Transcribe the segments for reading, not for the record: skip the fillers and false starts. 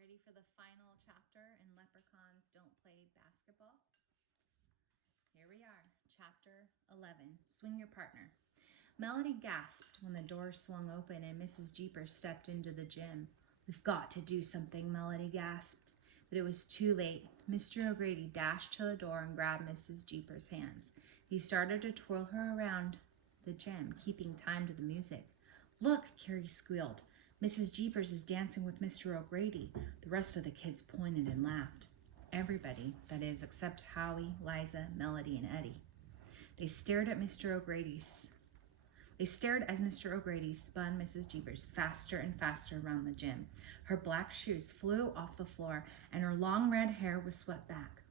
Ready for the final chapter in Leprechauns Don't Play Basketball? Here we are, chapter 11, Swing Your Partner. Melody gasped when the door swung open and Mrs. Jeepers stepped into the gym. "We've got to do something," Melody gasped. But it was too late. Mr. O'Grady dashed to the door and grabbed Mrs. Jeepers' hands. He started to twirl her around the gym, keeping time to the music. "Look," Carrie squealed. "Mrs. Jeepers is dancing with Mr. O'Grady." The rest of the kids pointed and laughed. Everybody, that is, except Howie, Liza, Melody, and Eddie. They stared as Mr. O'Grady spun Mrs. Jeepers faster and faster around the gym. Her black shoes flew off the floor, and her long red hair was swept back.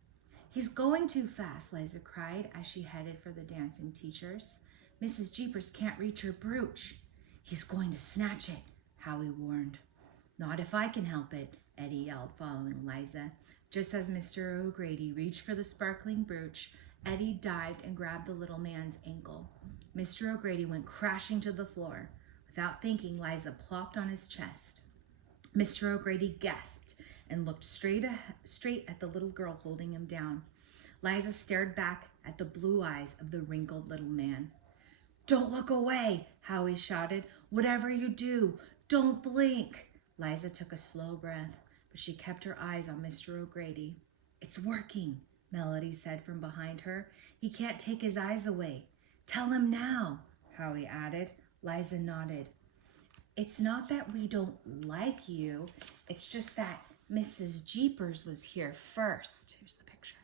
"He's going too fast," Liza cried as she headed for the dancing teachers. "Mrs. Jeepers can't reach her brooch." "He's going to snatch it," Howie warned. "Not if I can help it," Eddie yelled, following Liza. Just as Mr. O'Grady reached for the sparkling brooch, Eddie dived and grabbed the little man's ankle. Mr. O'Grady went crashing to the floor. Without thinking, Liza plopped on his chest. Mr. O'Grady gasped and looked straight at the little girl holding him down. Liza stared back at the blue eyes of the wrinkled little man. "Don't look away," Howie shouted. "Whatever you do, don't blink." Liza took a slow breath, but she kept her eyes on Mr. O'Grady. "It's working," Melody said from behind her. "He can't take his eyes away." "Tell him now," Howie added. Liza nodded. "It's not that we don't like you. It's just that Mrs. Jeepers was here first." Here's the picture.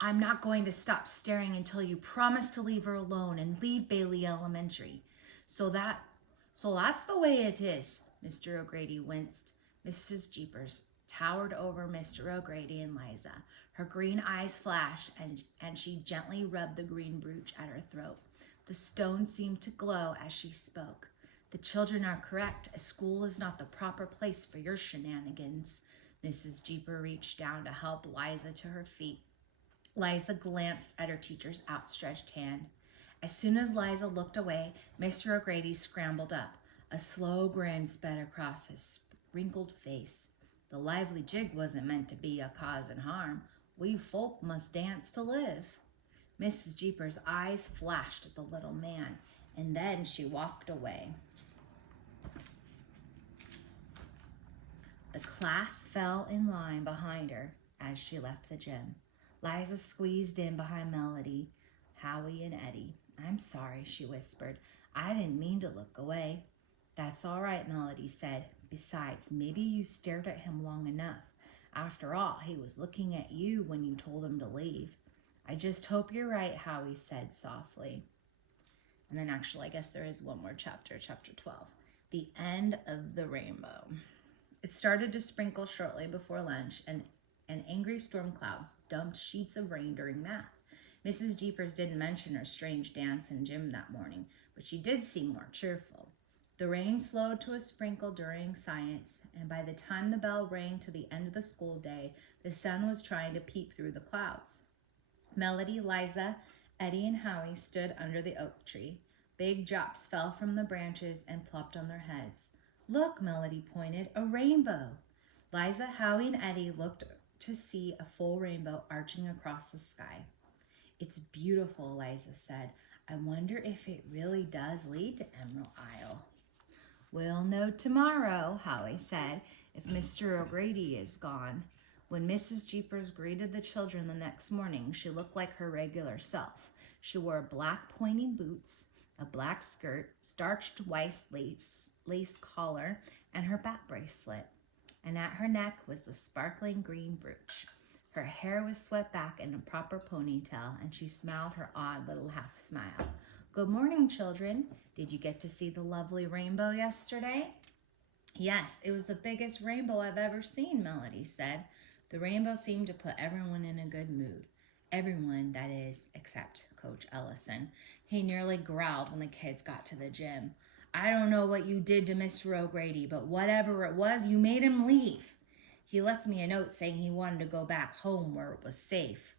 "I'm not going to stop staring until you promise to leave her alone and leave Bailey Elementary. So that's the way it is." Mr. O'Grady winced. Mrs. Jeepers towered over Mr. O'Grady and Liza. Her green eyes flashed, and she gently rubbed the green brooch at her throat. The stone seemed to glow as she spoke. "The children are correct. A school is not the proper place for your shenanigans." Mrs. Jeepers reached down to help Liza to her feet. Liza glanced at her teacher's outstretched hand. As soon as Liza looked away, Mr. O'Grady scrambled up. A slow grin sped across his wrinkled face. "The lively jig wasn't meant to be a causing harm. We folk must dance to live." Mrs. Jeepers' eyes flashed at the little man, and then she walked away. The class fell in line behind her as she left the gym. Liza squeezed in behind Melody, Howie, and Eddie. "I'm sorry," she whispered. "I didn't mean to look away." "That's all right," Melody said. "Besides, maybe you stared at him long enough. After all, he was looking at you when you told him to leave." "I just hope you're right," Howie said softly. And then actually, I guess there is one more chapter, chapter 12. The End of the Rainbow. It started to sprinkle shortly before lunch, and angry storm clouds dumped sheets of rain during math. Mrs. Jeepers didn't mention her strange dance in gym that morning, but she did seem more cheerful. The rain slowed to a sprinkle during science, and by the time the bell rang to the end of the school day, the sun was trying to peep through the clouds. Melody, Liza, Eddie, and Howie stood under the oak tree. Big drops fell from the branches and plopped on their heads. "Look," Melody pointed, "a rainbow." Liza, Howie, and Eddie looked to see a full rainbow arching across the sky. "It's beautiful," Liza said. "I wonder if it really does lead to Emerald Isle." "We'll know tomorrow," Howie said, "if Mr. O'Grady is gone." When Mrs. Jeepers greeted the children the next morning, she looked like her regular self. She wore black pointy boots, a black skirt, starched white lace collar, and her bat bracelet. And at her neck was the sparkling green brooch. Her hair was swept back in a proper ponytail, and she smiled her odd little half smile. "Good morning, children. Did you get to see the lovely rainbow yesterday?" "Yes, it was the biggest rainbow I've ever seen," Melody said. The rainbow seemed to put everyone in a good mood. Everyone, that is, except Coach Ellison. He nearly growled when the kids got to the gym. "I don't know what you did to Mr. O'Grady, but whatever it was, you made him leave. He left me a note saying he wanted to go back home where it was safe."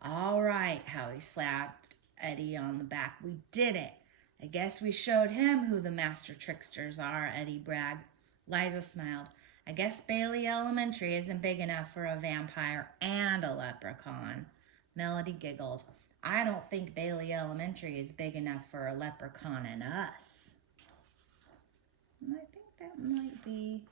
"All right," Howie slapped Eddie on the back. "We did it. I guess we showed him who the master tricksters are," Eddie bragged. Liza smiled. I guess Bailey Elementary isn't big enough for a vampire and a leprechaun. Melody giggled. I don't think Bailey Elementary is big enough for a leprechaun and us. And I think that might be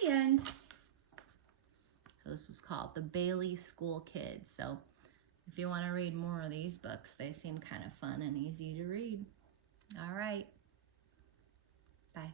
the end. So this was called The Bailey School Kids. So if you want to read more of these books, they seem kind of fun and easy to read. All right. Bye.